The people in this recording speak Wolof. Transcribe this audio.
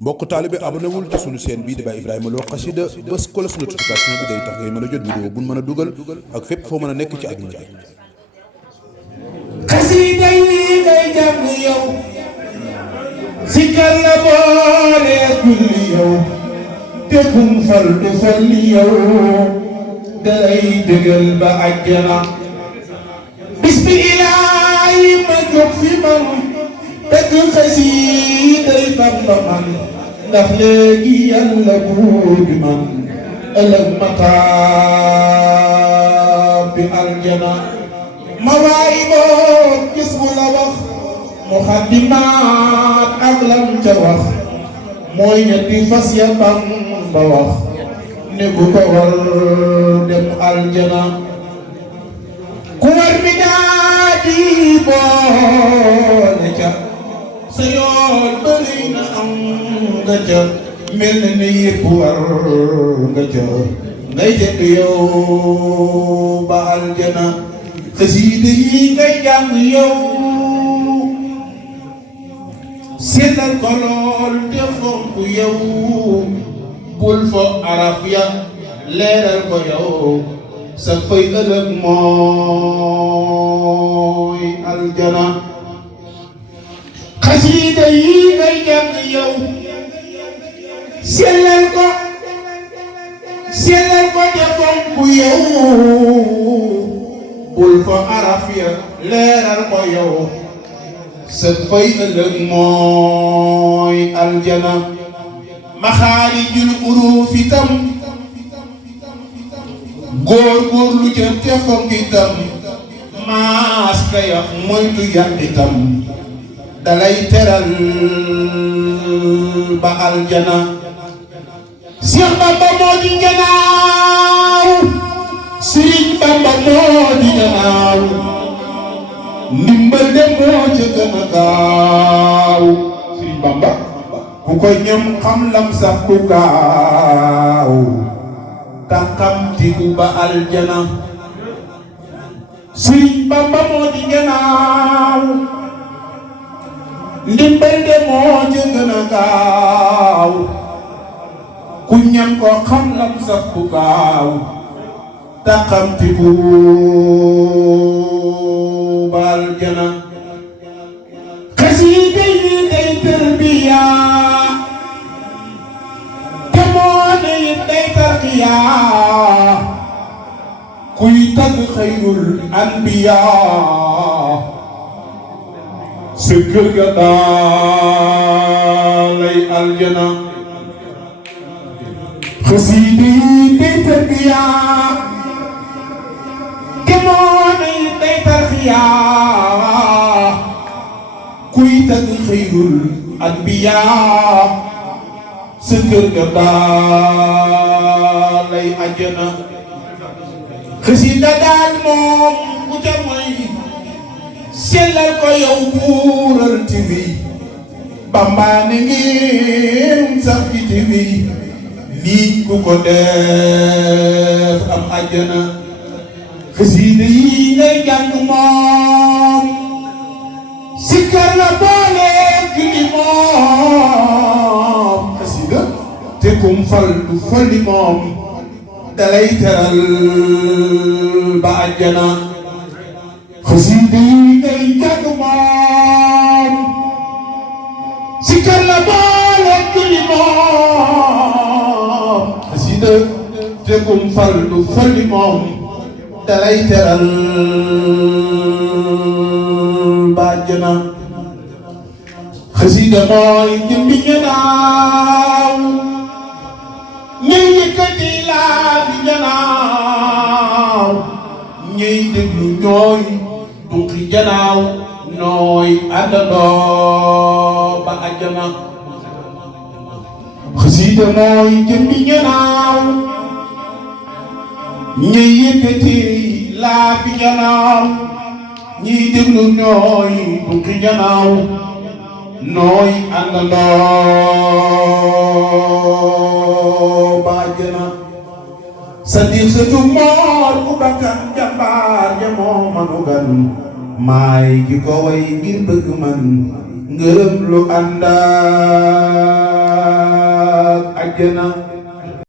mbokk taalibe abonné wul ci sunu chaîne bii di Baye Ibrahima Lo Xasida bés cloche notification bi day tax ngay mën a jot vidéo buñ mën a dugal ak fépp foo mën a nekk ci àdduna bi. xasida yi ngay jàng yow sikkar la boole julli yow te kum fal du fal yow dalay dëgal ba àjjana bismi ilaahi ma jóg fi man dëgg xasida yi Bamba man ndax léegi yàlla buur bi man ëllëg mataab bi aljana ma waay boo gis mu la wax muxaddimaat ak lam ca wax mooy ñetti fas ya Bamba wax ne ku ko war dem aljana ku war mi daadi boole ca sa yoon bëri na am nga ca mel na ne yëpp war nga ca ngay jënd yow ba aljana xasida yi ngay jàng yow seetal ko lool te fonk yow bul fo araf ya leeral ko yow sa fay ëllëg mooy aljana xasida yi ngay jàng yow sellal ko te fonk yow bul fa araf ya leeral ko yow sa fay ëllëg mooy aljana maxaarijul uruuf itam góor-góorlu ca te fonk itam maas ka ya moytu yàq itam dalay teral ba aljana Seex Bamba moo di njanaaw Sëriñ Bamba moo di njanaaw ndimbal de moo ca gën a gaaw Sëriñ Bamba ku ko ñam xam lam sax ku gaaw tànkam tigu ba aljana Sëriñ Bamba moo di njanaaw ndimbal de moo ca gën a gaaw ku ñam ko xam lam sax ku gaaw tànkamti bu ba aljana xasida yi day tarbiya te moo ne it day tarqiya kuy tagg xayrul anbiya sa kër ga daalay aljana xasida yi day tarbiya te moo ne it day tarqiya kuy tagg xayrul anbiya sa kër ga daalay aljana xasida daal moom ku ca mooy sellal ko yow buural tiwi Bamba ne ngeen sax ci tiwi lii ku ko def am àjjana xasida yi ngay jàng moom sikkar la boole julli moom xasida te kum fal du falli moom dalay teral ba àjjana xasida yi ngay jàng moom sikkar la boole julli moom xasida te kum fal du falli moom dalay teral ba àjjana xasida mooy jëmbi ñanaaw ñuy yëkkati laa fi janaaw ñuy déglu ñooy duqi janaaw nooy àndandoo ba àjjana xasida mooy jëmbi ñanaaw ñuy yëkkati laa fi janaaw ñuy déglu ñooy duqi janaaw nooy àndandoo ba àjjana sa diir sa tu moor ku bakkan jàmbaar ja moo manu gan maay gi ko way ngir bëgg man ngërëm lu ànda àjjana